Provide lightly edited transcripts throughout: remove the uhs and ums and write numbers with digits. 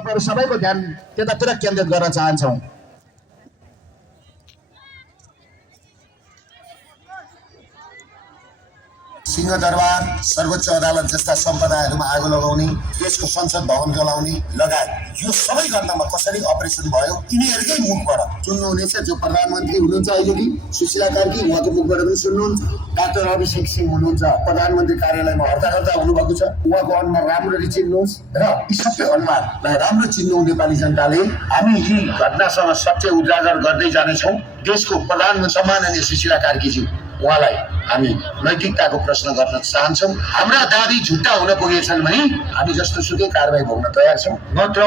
तपाईहरु सबैको ध्यान त्यतातिर केन्द्रित गर्न चाहन्छौं। सिंहदरबार सर्वोच्च अदालत जस्ता सम्पदाहरूमा आगो लगाउने, देशको संसद भवन जलाउने लगायत यो सबै गर्नमा कसरी अपरेसन भयो यिनीहरूकै मुखबाट सुन्नुहुनेछ। जो प्रधानमन्त्री हुनुहुन्छ अहिले कि सुशीला कार्की, उहाँको मुखबाट पनि सुन्नुहुन्छ। डाक्टर अभिषेक सिंह हुनुहुन्छ, प्रधानमन्त्री कार्यालयमा हर्ताकर्ता हुनुभएको छ, उहाँको अनुहार राम्ररी चिन्नुहोस् र यी सबै अनुहारलाई राम्रो चिन्नु नेपाली जनताले। हामी यी घटनासँग सत्य उजागर गर्दै जानेछौँ। देशको प्रधानमन्त्री सम्माननीय सुशीला कार्कीज्यू, उहाँलाई हामी नैतिकताको प्रश्न गर्न चाहन्छौँ। हाम्रा दाबी झुट्टा हुन पुगेछन् भने हामी जस्तो सुकै कारबाही भोग्न तयार छौँ। नत्र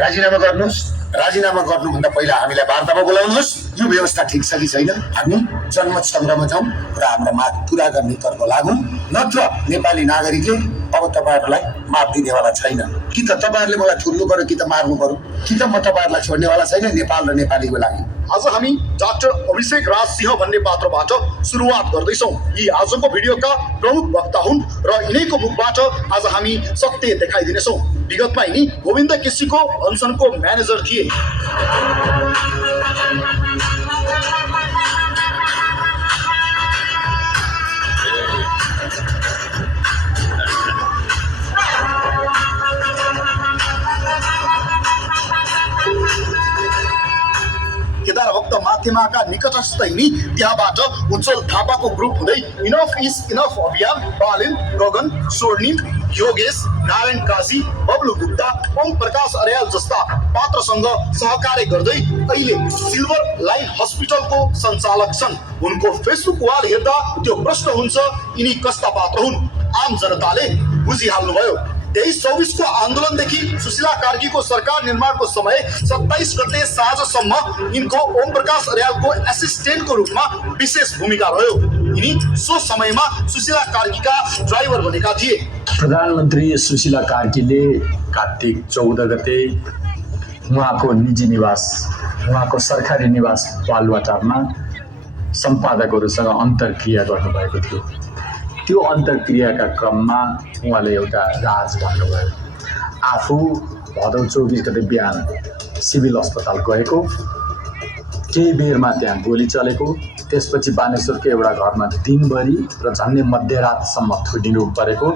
राजीनामा गर्नुहोस्, राजीनामा गर्नुभन्दा पहिला हामीलाई वार्तामा बोलाउनुहोस्। यो व्यवस्था ठिक छ कि छैन, हामी जनमत सङ्ग्रहमा जाउँ र हाम्रो माग पुरा गर्ने तर्फ लागौँ। नत्र नेपाली नागरिकले अब तपाईँहरूलाई माफ दिनेवाला छैन। कि त तपाईँहरूले मलाई थुन्नु पर्यो, कि त मार्नु पर्यो, कि त म तपाईँहरूलाई छोड्नेवाला छैन नेपाल र नेपालीको लागि। आज हामी डाक्टर अभिषेक राज सिंह भन्ने पात्रबाट सुरुवात गर्दैछौँ। यी आजको भिडियोका प्रमुख वक्ता हुन् र यिनैको मुखबाट आज हामी सत्य देखाइदिनेछौँ। विगतमा यिनी गोविन्द केसीको अनसनको म्यानेजर थिए। केदार भक्त माध्यमका निकटस्थ यिनी त्यहाँबाट उज्जवल थापाको ग्रुप हुँदै इनफ इज इनफ अभियान, बालिन, गगन, स्वर्णिम, योगेश, नारायण काजी, बब्लु गुप्ता, ओम प्रकाश अर्याल जस्ता पात्रसँग सहकार्य गर्दै अहिले सिल्भर लाइन हस्पिटलको सञ्चालक छन्। उनको फेसबुक वाल हेर्दा त्यो प्रश्न हुन्छ, यिनी कस्ता पात्र हुन्? आम जनताले बुझिहाल्नुभयो। 23-24 को आन्दोलनदेखि सुशीला कार्कीको सरकार निर्माणको समय 27 गते साँझसम्म यिनको ओम प्रकाश अर्यालको एसिस्टेन्टको रूपमा विशेष भूमिका रह्यो। यिनी सो समयमा सुशीला कार्कीका ड्राइभर बनेका थिए। प्रधानमन्त्री सुशीला कार्कीले कार्तिक 14 गते उहाँको निजी निवास, उहाँको सरकारी निवास बालुवाटारमा सम्पादकहरूसँग अन्तर्क्रिया गर्नुभएको थियो। त्यो अन्तर्क्रियाका क्रममा उहाँले एउटा राज भन्नुभयो। आफू भदौ 24 गते बिहान सिभिल अस्पताल गएको, केही बेरमा त्यहाँ गोली चलेको, त्यसपछि बानेश्वरको एउटा घरमा दिनभरि र झन्डै मध्यरातसम्म थुनिनु परेको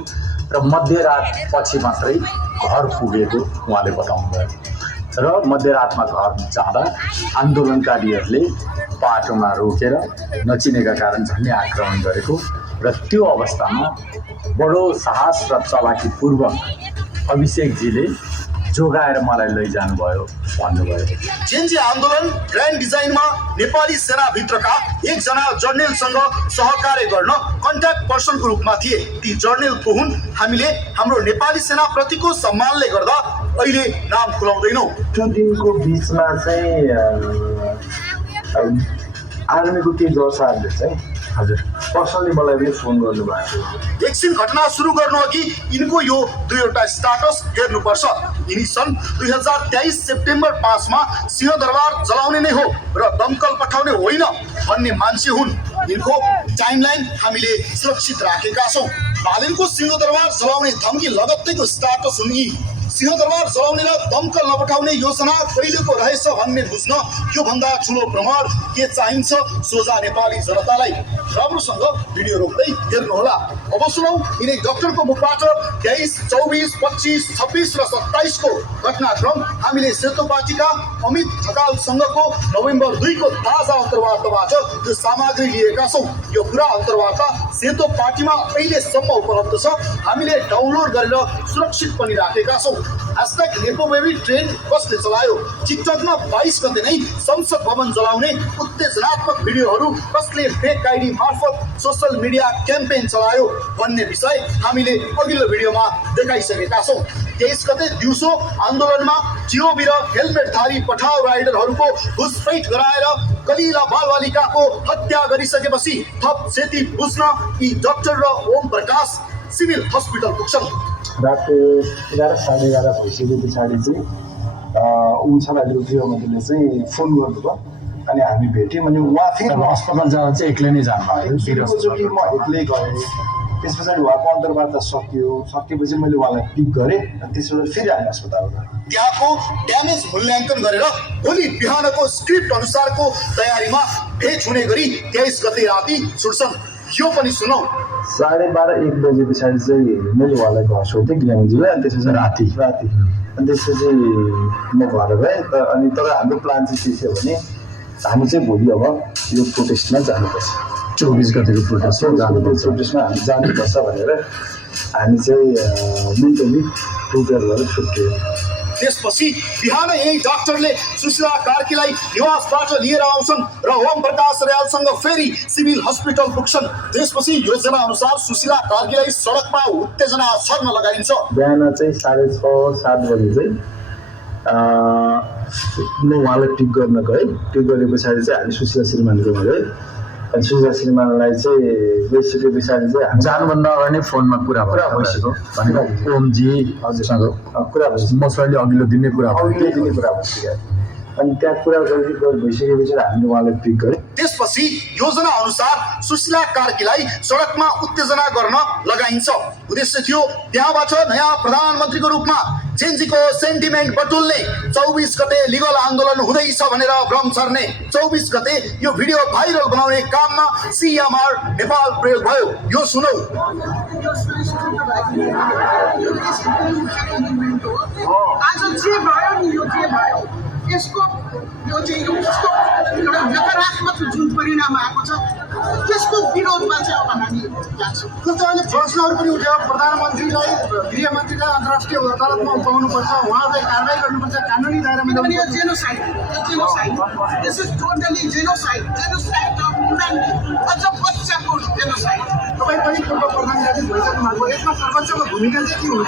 र मध्यरात पछि मात्रै घर पुगेको उहाँले बताउनुभयो। र मध्यरातमा घर जाँदा आन्दोलनकारीहरूले बाटोमा रोकेर नचिनेका कारण झन्डै आक्रमण गरेको र त्यो अवस्थामा बडो साहस र चलाकीपूर्वक अभिषेकजीले जोगाएर मलाई लैजानुभयो भन्नुभयो। जेएनजी आन्दोलन ग्रान्ड डिजाइनमा नेपाली सेनाभित्रका एकजना जर्नेलसँग सहकार्य गर्न कन्ट्याक्ट पर्सनको रूपमा थिए। ती जर्नेल को हुन्? हामीले हाम्रो नेपाली सेनाप्रतिको सम्मानले गर्दा अहिले नाम खुलाउँदैनौँ। त्यो दिनको बिचमा चाहिँ आर्मीको केही जवानहरूले चाहिँ हजुर पर्सनली मलाई पनि फोन गर्नुभएको थियो। एकछिन घटना सुरु गर्नु अघि यिनको यो दुईवटा स्टाटस हेर्नुपर्छ। यिनी सन् 2023 सेप्टेम्बर 5 मा सिंहदरबार जलाउने नै हो र दमकल पठाउने होइन भन्ने मान्छे हुन्। यिनको टाइमलाइन हामीले सुरक्षित राखेका छौँ। बालिनको सिंहदरबार जलाउने धम्की लगत्तैको स्टाटस हुन् यी। सिंहदरबार जलाउने र दमकल नपठाउने योजना कहिलेको रहेछ भन्ने बुझ्न यो भन्दा ठुलो प्रमाण के चाहिन्छ? सोझा नेपाली जनतालाई राम्रोसँग भिडियो रोक्दै हेर्नुहोला। अब सुनौ यिनै डाक्टरको मुखबाट 23, 24, 25, 26 र 27 को घटनाक्रम। हामीले सेतो पार्टीका अमित ढकालसँगको नोभेम्बर 2 को ताजा अन्तर्वार्ताबाट यो सामग्री लिएका छौँ। यो पुरा अन्तर्वार्ता सेतो पार्टीमा अहिलेसम्म उपलब्ध छ। हामीले डाउनलोड गरेर सुरक्षित पनि राखेका छौँ। #नेपोबेबी ट्रेन्ड कसले चलायो? टिकटकमा 22 गते नै संसद भवन जलाउने उत्तेजनात्मक भिडियोहरू कसले फेक आइडी मार्फत सोशल मिडिया क्याम्पेन चलायो भन्ने विषय हामीले अघिल्लो भिडियोमा देखाइसकेका छौँ। 23 गते दिउँसो आन्दोलनमा जिओबी र हेलमेटधारी पठाउ राइडरहरूको घुसपैठ गराएर कलिला बालबालिकाको हत्या गरिसकेपछि थप क्षति बुझ्न यी डाक्टर र ओम प्रकाश सिभिल हस्पिटल पुग्छन्। रात 11 साढे 11 भइसके पछाडि चाहिँ उनीहरूको गृहमन्त्रीले चाहिँ फोन गर्नुभयो अनि हामी भेट्यौँ। अनि उहाँ फेरि अस्पताल जाँदा चाहिँ एक्लै नै जानुभयो। म एक्लै गएँ त्यस पछाडि उहाँको अन्तर्वार्ता सकिएपछि मैले उहाँलाई पिक गरेँ अनि त्यस पछाडि फेरि हामी अस्पतालमा त्यहाँको ड्यामेज मूल्याङ्कन गरेर भोलि बिहानको स्क्रिप्ट अनुसारको तयारीमा भेट हुने गरी 23 गते राति छुट्छन्। यो पनि सुनौ। 12:30-1 बजे पछाडि चाहिँ मैले उहाँलाई घर छोड्थेँ गिरामीजीलाई अनि त्यसपछि राति अनि त्यसपछि म घर गएँ अनि तर हाम्रो प्लान चाहिँ के थियो भने हामी चाहिँ भोलि अब यो प्रोटेस्टमा जानुपर्छ 24 गतेको प्रोटेस्टमा प्रोटेस्टमा हामी जानुपर्छ भनेर हामी चाहिँ मेन्टली प्रिपेयर भएर छुट्यौँ। त्यसपछि बिहान यही डाक्टरले सुशीला कार्कीलाई निवासबाट लिएर आउँछन् र ओम प्रकाश रियालसँग फेरि सिभिल हस्पिटल पुग्छन्। त्यसपछि योजना अनुसार सुशीला कार्कीलाई सडकमा उत्तेजना छर्न लगाइन्छ। बिहान चाहिँ 6:30-7 बजे चाहिँ म उहाँलाई पिक गर्न गएँ। पिक गरे पछाडि चाहिँ हामी सुशीला श्रीमानकोमा गएँ अनि सुशीला श्रीमानलाई चाहिँ गइसके पछाडि चाहिँ हामी जानुभन्दा अगाडि नै फोनमा कुरा भइसक्यो भनेको ओमजी हजुरसँग कुरा भइसक्यो। मसले अघिल्लो दिन नै कुरा भइसक्यो अनि त्यहाँ कुरा भइसकेपछि हामीले उहाँलाई पिक गरेँ। त्यसपछि योजना अनुसार सुशीला कार्कीलाई सडकमा उत्तेजना गर्न लगाइन्छ। उद्देश्य थियो त्यहाँबाट नयाँ प्रधानमन्त्रीको रूपमा जेन्जीको सेन्टिमेन्ट बटुल्ने। 24 गते लिगल आन्दोलन हुँदैछ भनेर भ्रम छर्ने। 24 गते यो भिडियो भाइरल बनाउने काममा CMR नेपाल प्रयोग भयो। यो सुनौ। आज जे भयो नि यो के भयो यसको यो चाहिँ यसको एउटा नकारात्मक जुन परिणाम आएको छ त्यसको विरोधमा चाहिँ अब हामी लाग्छौँ। जस्तो अहिले प्रश्नहरू पनि उठ्यो प्रधानमन्त्रीलाई गृहमन्त्रीलाई अन्तर्राष्ट्रिय अदालतमा उठाउनुपर्छ उहाँलाई कारवाही गर्नुपर्छ कानुनी दायरामा किनभने यो genocide this is totally genocide of humanity अझ बच्चाको जेनोसाइड। तपाईँ पनि पूर्व प्रधान न्यायाधीश भइसक्नु भएको यसमा सर्वोच्चको भूमिका चाहिँ के हुनु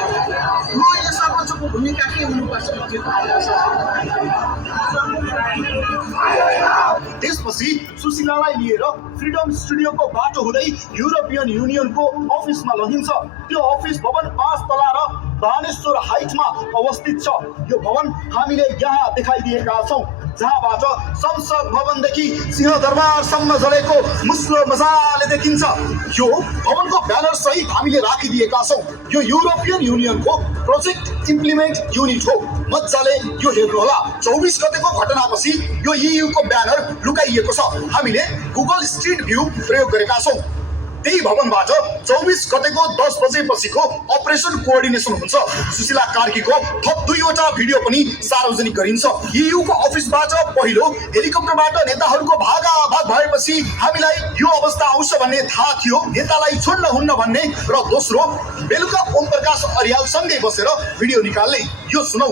म यो सर्वोच्चको भूमिका के हुनुपर्छ त्यसपछि सुशीलालाई लिएर फ्रिडम स्टुडियोको बाटो हुँदै युरोपियन युनियनको अफिसमा लगिन्छ। त्यो अफिस भवन 5 तला र बानेश्वर हाइटमा अवस्थित छ। यो भवन हामीले यहाँ देखाइदिएका छौँ जहाँबाट संसद भवनदेखि सिंहदरबारसम्म जलेको मुस्लो मजाले देखिन्छ। यो भवनको ब्यानर सहित हामीले राखिदिएका छौँ। यो युरोपियन युनियनको प्रोजेक्ट इम्प्लिमेन्ट युनिट हो। मजाले यो हेर्नुहोला। 24 गतेको घटनापछि यो EU को ब्यानर लुकाइएको छ। हामीले गुगल स्ट्रिट भ्यू प्रयोग गरेका छौँ। त्यही भवनबाट 24 गतेको 10 बजेपछिको अपरेसन कोअर्डिनेसन हुन्छ। सुशीला कार्कीको थप 2वटा भिडियो पनि सार्वजनिक गरिन्छ। EU को अफिसबाट पहिलो हेलिकप्टरबाट नेताहरूको भागाभाग भएपछि हामीलाई यो अवस्था आउँछ भन्ने थाहा थियो। नेतालाई छोड्न हुन्न भन्ने र दोस्रो बेलुका ओम प्रकाश अर्यालसँगै बसेर भिडियो निकाल्ने। यो सुनौ।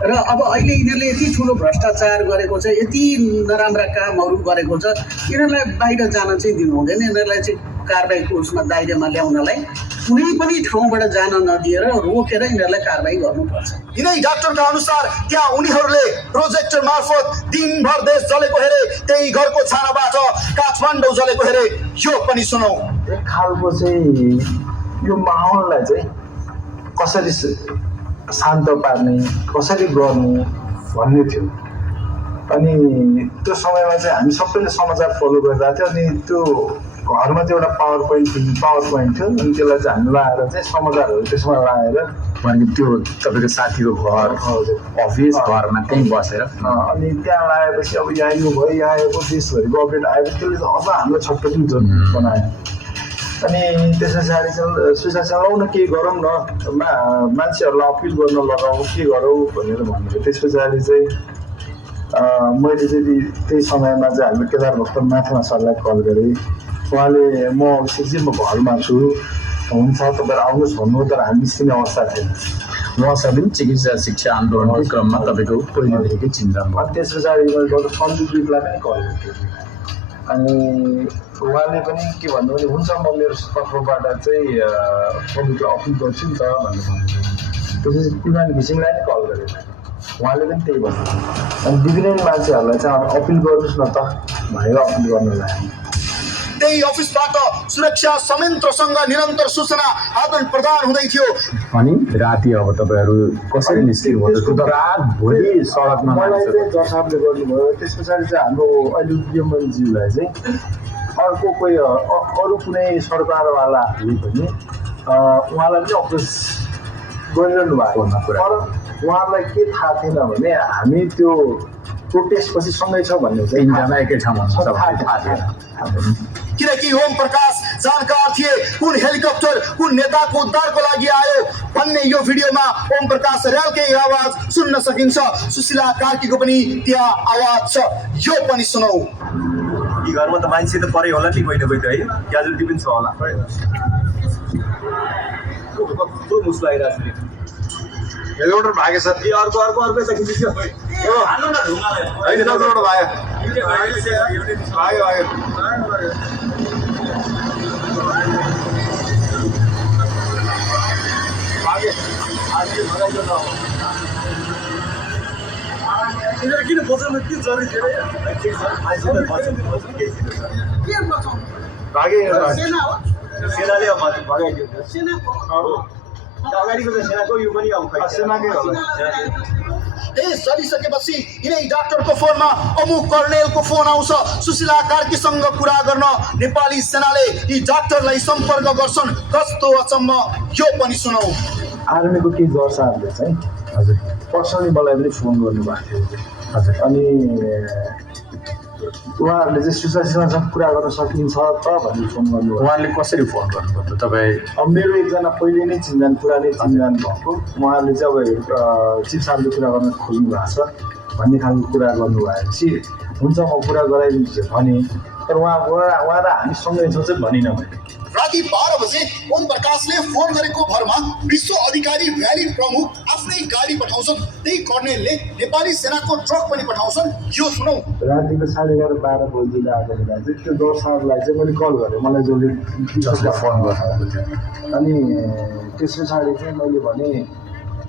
र अब अहिले यिनीहरूले यति ठुलो भ्रष्टाचार गरेको छ यति नराम्रा कामहरू गरेको छ यिनीहरूलाई बाहिर जान चाहिँ दिनु हुँदैन। यिनीहरूलाई चाहिँ कारबाहीको उसमा दायरामा ल्याउनलाई कुनै पनि ठाउँबाट जान नदिएर रोकेर यिनीहरूलाई कारबाही गर्नुपर्छ। यिनै डाक्टरका अनुसार त्यहाँ उनीहरूले प्रोजेक्टर मार्फत दिनभर देश जलेको हेरे। त्यही घरको छानाबाट काठमाडौँ जलेको हेरे। यो पनि सुनौ। एक खालको चाहिँ यो माहौललाई चाहिँ कसरी शान्त पार्ने कसरी गर्ने भन्ने थियो। अनि त्यो समयमा चाहिँ हामी सबैले समाचार फलो गरिरहेको थियो। अनि त्यो घरमा चाहिँ एउटा पावर पोइन्ट थियो अनि त्यसलाई चाहिँ हामी लाएर चाहिँ समाचारहरू त्यसमा लाएर भनेको त्यो तपाईँको साथीको घर अफिस घरमा त्यहीँ बसेर अनि त्यहाँ लगाएपछि अब यहाँ यो भयो यहाँ आएको देशभरिको अपडेट आएपछि त्यसले चाहिँ अझ हामीलाई छटपटी बनायो। अनि त्यस पछाडि चाहिँ सुशासन लाउन केही गरौँ न मान्छेहरूलाई अपिल गर्न लगाऊ के गरौँ भनेर भन्नुभयो। त्यस पछाडि चाहिँ मैले चाहिँ त्यही समयमा चाहिँ हामीले केदार भक्त माथिमा सरलाई कल गरेँ। उहाँले म म घरमा छु हुन्छ तपाईँहरू आउनुहोस् भन्नु तर हामी निस्किने अवस्था थिएन। उहाँसँग पनि चिकित्सा शिक्षा आन्दोलनको क्रममा तपाईँको पहिलेदेखि चिन्तन भयो। अनि त्यस पछाडि मैले डक्टर सञ्जु विकलाई पनि कल गरेँ अनि उहाँले पनि के भन्नु भने हुन्छ म मेरो तर्फबाट चाहिँ पब्लिकलाई अपिल गर्छु नि त भनेर भन्नुभयो। त्यसपछि कुमार घिसिङलाई नै कल गरेँ उहाँले पनि त्यही भन्नु अनि विभिन्न मान्छेहरूलाई चाहिँ अपिल गर्नुहोस् न त भनेर अपिल गर्नु लाग्यो। त्यही अफिसबाट सुरक्षा संयन्त्रसँग निरन्तर सूचना आदान प्रदान हुँदै थियो। अनि राति अब तपाईँहरू कसरी निस्किनुभयो? त्यो त रात भोलि सडकमा मलाई चाहिँ जसाबले गर्नुभयो। त्यस पछाडि चाहिँ हाम्रो अहिले गृहमन्त्रीज्यूलाई चाहिँ अर्को कोही अरू कुनै सरकारवालाहरूले पनि उहाँलाई पनि अप्रोच गरिरहनु भएको तर उहाँहरूलाई के थाहा थिएन भने हामी त्यो प्रोटेस्टपछि सँगै छ भन्ने चाहिँ तिनजना एकै ठाउँमा थाहा थिएन किनकि ओम प्रकाश जानकार थिए कुन हेलिकप्टर कुन नेताको उद्धारको लागि आयो भन्ने यो भिडियोमा ओम प्रकाश अर्यालकै आवाज सुन्न सकिन्छ सुशीला कार्कीको पनि त्यहाँ आवाज छ यो पनि सुनौ यी घरमा त मान्छे त परै होला नि कोही न कोही त है क्याजुअलिटी पनि छ होला कस्तो मुस्लो आइरहेको छ हेलिकप्टर भागेछ ए अर्को छ खिचिसक्यो हाल्नु न ढुङ्गालाई होइन हेलिकप्टर भाग्यो किन बचाउनु के जरुरी थियो सेनाले अब भगाइदियो अगाडिको त सेनाको यो पनि अब सेनाकै होला देश चलिसकेपछि यिनै डाक्टरको फोनमा अमुक कर्णेलको फोन आउँछ सुशीला कार्कीसँग कुरा गर्न नेपाली सेनाले यी डाक्टरलाई सम्पर्क गर्छन् कस्तो अचम्म यो पनि सुनौ आर्मीको केही दर्शाहरूले चाहिँ हजुर पर्सनली मलाई पनि फोन गर्नुभएको थियो हजुर अनि उहाँहरूले चाहिँ सुशासनसँग कुरा गर्न सकिन्छ त भनेर फोन गर्नुभयो उहाँले कसरी फोन गर्नुभयो त तपाईँ अब मेरो एकजना पहिले नै चिन्जान पुरानै चिन्जान भएको उहाँले चाहिँ अब चिफ साहबले कुरा गर्न खोज्नु भएको छ भन्ने खालको कुरा गर्नुभएपछि हुन्छ म कुरा गराइदिन्छु भने तर उहाँ र हामी सँगै छौँ चाहिँ भनिनँ मैले राति 12 बजे ओम प्रकाशले फोन गरेको भरमा विश्व अधिकारी भ्याली प्रमुख आफ्नै गाडी पठाउँछन् त्यही कर्णेलले नेपाली सेनाको ट्रक पनि पठाउँछन् यो सुनौ रातिको 11:30 12 बजीतिर आएको बेला चाहिँ त्यो दर्शकहरूलाई चाहिँ मैले कल गरेँ मलाई जसले फोन गर्नु अनि त्यस पछाडि चाहिँ मैले भने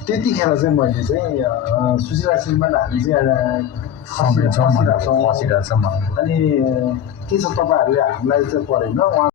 त्यतिखेर चाहिँ मैले चाहिँ सुशीला श्रीमान हामी चाहिँ फसिरहेछ अनि के छ तपाईँहरूले हामीलाई चाहिँ परेन